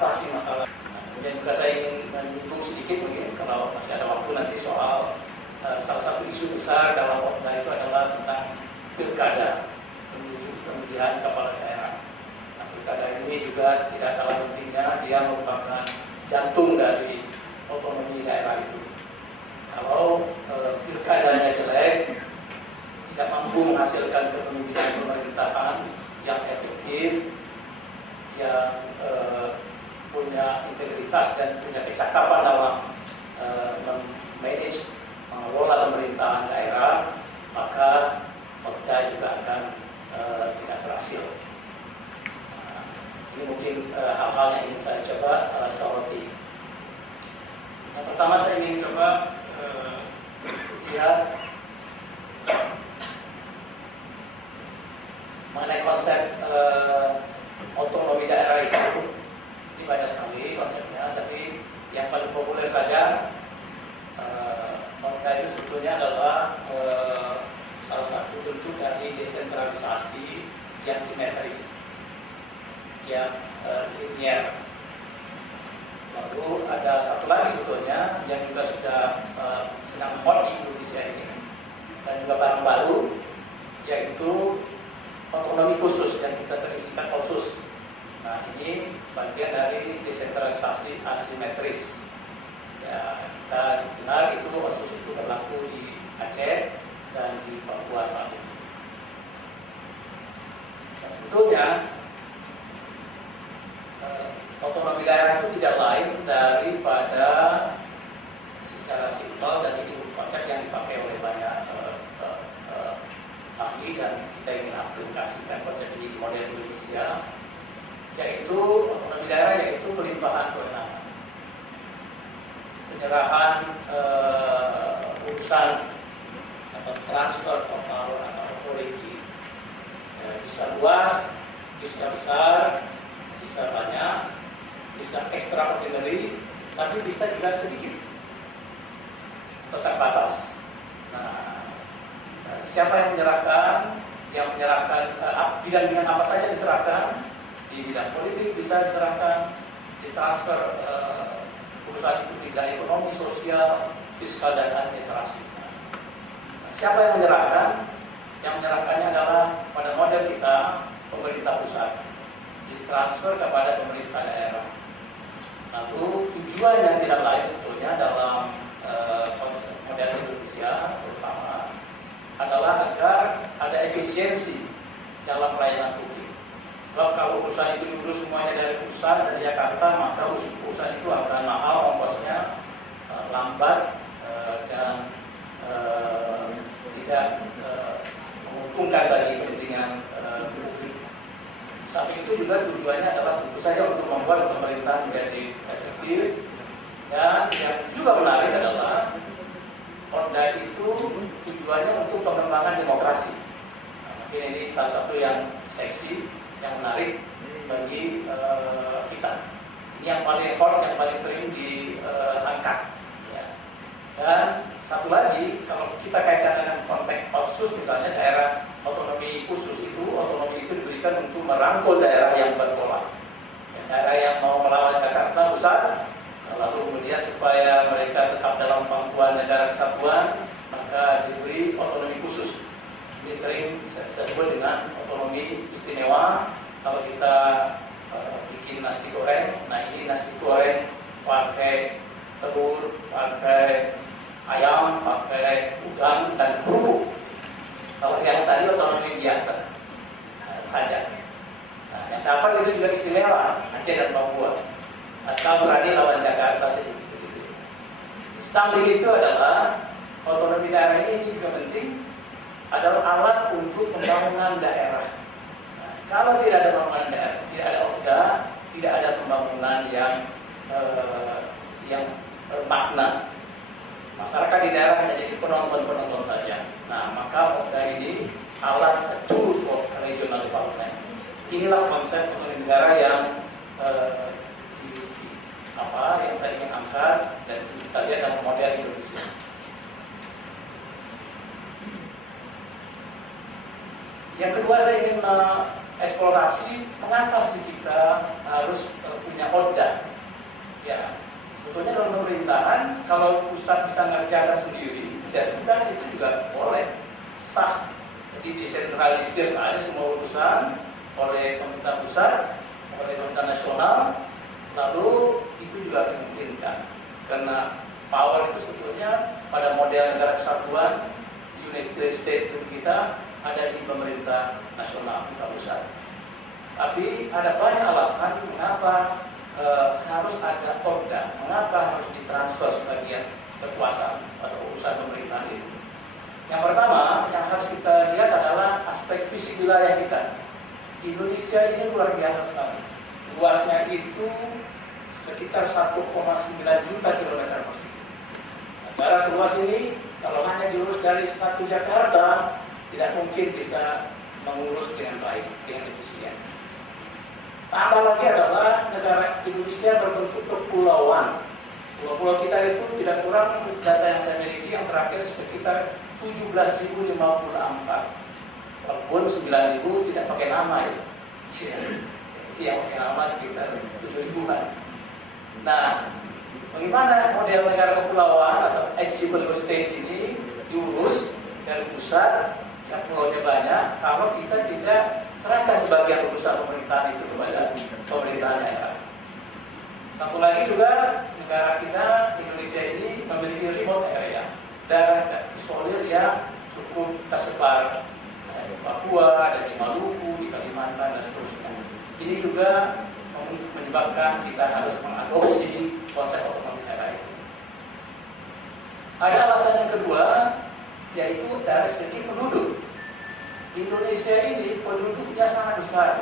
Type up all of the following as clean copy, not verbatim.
atasi masalah. Kemudian juga saya ingin menyinggung sedikit mungkin kalau masih ada waktu nanti soal salah satu isu besar dalam waktu itu adalah tentang pilkada, pemilihan kepala daerah. Nah, pilkada ini juga tidak kalah pentingnya, dia merupakan jantung dari otonomi daerah itu. Kalau pilkadanya jelek, tidak mampu menghasilkan kepemimpinan pemerintahan yang efektif, yang punya integritas dan punya kecakapan dalam memanage, mengelola pemerintahan daerah, maka Pemda juga akan tidak berhasil. Nah, ini mungkin hal-hal yang ingin saya coba soroti. Yang pertama saya ingin coba lihat mengenai konsep otonomi daerah itu. Ini banyak sekali konsepnya, tapi yang paling populer saja itu sebetulnya adalah salah satu bentuk dari desentralisasi yang simetris, yang linear. Lalu ada satu lagi sebetulnya yang juga sudah sedang hot di Indonesia ini dan juga barang baru, yaitu otonomi khusus yang kita sering singkat OTSUS. Nah, ini bagian dari desentralisasi asimetris. Ya, kita dengar itu OTSUS itu berlaku di Aceh dan di Papua saat ini. Nah, sebetulnya otonomi daerah itu tidak lain daripada secara simpel dan ini konsep yang dipakai oleh banyak ahli dan kita ingin aplikasikan konsep ini di model Indonesia, yaitu otonomi daerah, yaitu pelimpahan kewenangan, penyerahan urusan atau transfer of power atau authority, bisa luas, bisa besar, bisa banyak, bisa extraordinary, tapi bisa juga sedikit, tetap batas. Nah, siapa yang menyerahkan? Yang menyerahkan bidang-bidang apa saja diserahkan? Di bidang politik bisa diserahkan, ditransfer urusan itu bidang ekonomi, sosial, fiskal dan administrasi. Nah, siapa yang menyerahkan? Yang menyerahkannya adalah pada model kita pemerintah pusat, ditransfer kepada pemerintah daerah. Lalu tujuan yang tidak lain sebetulnya dalam konsep model Indonesia terutama adalah agar ada efisiensi dalam pelayanan publik. Sebab kalau urusan itu diurus semuanya dari pusat, dari Jakarta, maka urusan itu akan mahal, ongkosnya lambat dan tidak menguntungkan bagi kepentingan publik. Samping itu juga tujuannya adalah tentu saja untuk membuat pemerintahan menjadi efektif, dan yang juga menarik adalah Pemda itu tujuannya untuk pengembangan demokrasi. Nah, mungkin ini salah satu yang seksi, yang menarik bagi kita. Ini yang paling hot, yang paling sering diangkat. Ya. Dan satu lagi, kalau kita kaitkan dengan konteks OTSUS misalnya, daerah otonomi khusus itu, otonomi itu diberikan untuk merangkul daerah yang berpola. Ya, daerah yang mau melawan Jakarta pusat, lalu kemudian supaya mereka tetap dalam pangkuan negara kesatuan, maka diberi otonomi khusus. Ini sering disebut dengan otonomi istimewa. Kalau kita bikin nasi goreng, nah ini nasi goreng pakai telur, pakai ayam, pakai udang dan kerupuk. Kalau yang tadi otonomi biasa saja. Nah, yang dapat itu juga istimewa Aceh dan Papua. Asal berani lawan Jakarta sedikit. Samping itu adalah otonomi daerah ini juga penting, adalah alat untuk pembangunan daerah. Nah, kalau tidak ada pembangunan daerah, tidak ada ODA, tidak ada pembangunan yang bermakna. Masyarakat di daerah hanya jadi penonton-penonton saja. Nah, maka ODA ini alat tool for regional development. Inilah konsep otonomi negara yang yang saya ingin angkat dan kita lihat dalam model Indonesia. Yang kedua, saya ingin eksplorasi mengapa sih kita harus punya punya orda. Ya, sebetulnya dalam pemerintahan kalau pusat bisa mengerjakan sendiri, ya sudah itu juga boleh sah. Jadi desentralisir saja semua urusan oleh pemerintah pusat, oleh pemerintah nasional, lalu itu juga dimungkinkan karena power itu sebetulnya pada model negara kesatuan United States kita ada di pemerintah nasional, pemerintah pusat. Tapi ada banyak alasan mengapa harus ada orda, mengapa harus ditransfer sebagian kekuasaan atau urusan pemerintahan itu. Yang pertama yang harus kita lihat adalah aspek fisik wilayah kita. Indonesia ini luar biasa sekali. Luasnya itu sekitar 1,9 juta kilometer persegi. Negara seluas ini kalau hanya diurus dari satu Jakarta tidak mungkin bisa mengurus dengan baik, dengan efisien. Tambah lagi adalah negara Indonesia berbentuk kepulauan. Pulau-pulau kita itu tidak kurang, data yang saya miliki yang terakhir sekitar 17.054. Walaupun 9.000 tidak pakai nama ya. Yang pakai nama sekitar 7.000-an. Nah, bagaimana model negara kepulauan atau archipelago state ini diurus dari pusat yang pulaunya banyak kalau kita tidak serahkan sebagian urusan pemerintahan itu kepada pemerintahan daerah. Satu lagi juga negara kita Indonesia ini memiliki remote area, daerah isolir yang cukup tersebar di Papua, ada di Maluku, di Kalimantan dan seterusnya. Ini juga menyebabkan kita harus mengadopsi konsep otonomi daerah itu. Ada alasan yang kedua, yaitu dari segi penduduk. Indonesia ini penduduknya sangat besar.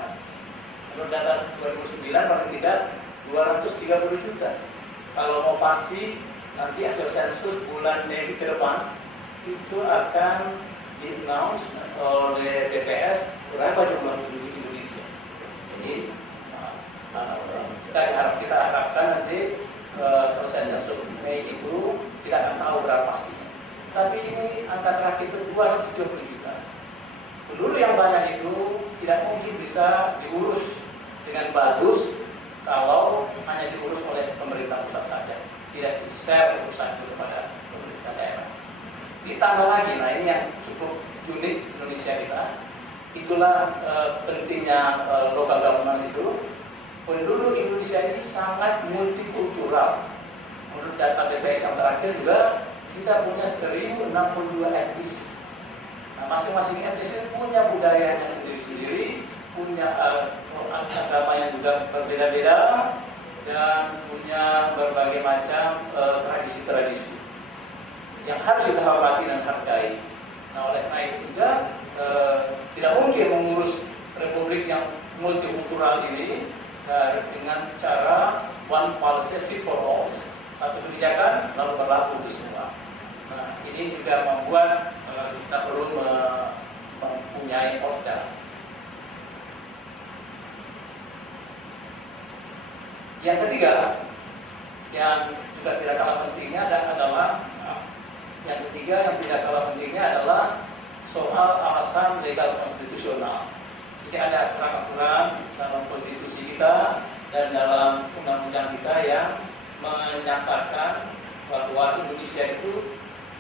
Menurut data 2009 paling tidak 230 juta. Kalau mau pasti nanti hasil sensus bulan Mei ke depan itu akan di-announce oleh BPS berapa jumlah penduduk Indonesia. Jadi kita harapkan nanti selesai sensus Mei itu kita akan tahu berapa pastinya. Tapi ini angka terakhir itu 230 juta. Penduduk yang banyak itu tidak mungkin bisa diurus dengan bagus kalau hanya diurus oleh pemerintah pusat saja, tidak di-share urusan itu kepada pemerintah daerah. Ditambah lagi, nah ini yang cukup unik Indonesia kita, itulah pentingnya local government itu. Penduduk Indonesia ini sangat multikultural. Menurut data BPS yang terakhir juga kita punya 1062 etnis. Nah, masing-masing etnis punya budayanya sendiri-sendiri, punya agama yang juga berbeda-beda, dan punya berbagai macam tradisi-tradisi yang harus kita hormati dan hargai. Nah, oleh karena itu juga tidak mungkin mengurus republik yang multikultural ini dengan cara one policy fit for all, satu kebijakan lalu berlaku untuk semua. Nah, ini juga membuat kita perlu mempunyai orda. Yang ketiga, yang juga tidak kalah pentingnya adalah soal alasan legal konstitusional. Jadi ada aturan dalam konstitusi kita dan dalam undang-undang kita yang menyatakan bahwa Indonesia itu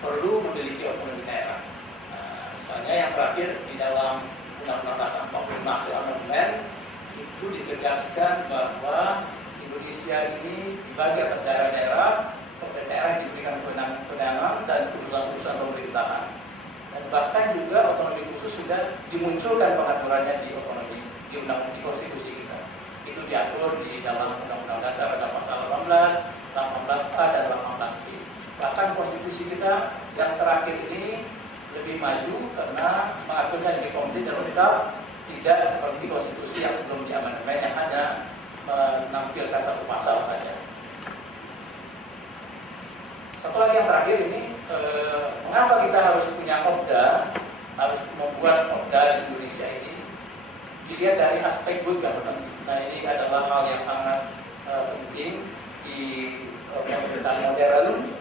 perlu memiliki otonomi daerah. Nah, misalnya yang terakhir di dalam Undang-Undang Dasar 45 Amandemen itu ditegaskan bahwa Indonesia ini dibagi atas daerah-daerah, daerah diberikan kewenangan dan urusan-urusan pemerintahan. Dan bahkan juga otonomi khusus sudah dimunculkan pengaturannya di konstitusi kita. Itu diatur di dalam Undang-Undang Dasar ada pasal 18, 18A dan 18B. Bahkan konstitusi kita yang terakhir ini lebih maju karena mengaturnya lebih komplit dan lengkap, tidak seperti konstitusi yang sebelum diamandemen yang hanya menampilkan satu pasal saja. Satu lagi yang terakhir ini, mengapa kita harus punya OPDA, harus membuat OPDA di Indonesia ini? Dilihat dari aspek good governance. Nah, ini adalah hal yang sangat penting di pemerintahan modern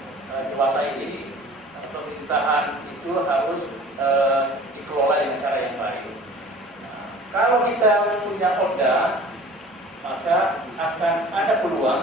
dewasa ini. Pemerintahan itu harus dikelola dengan cara yang baik. Nah, kalau kita punya OPDA, maka akan ada peluang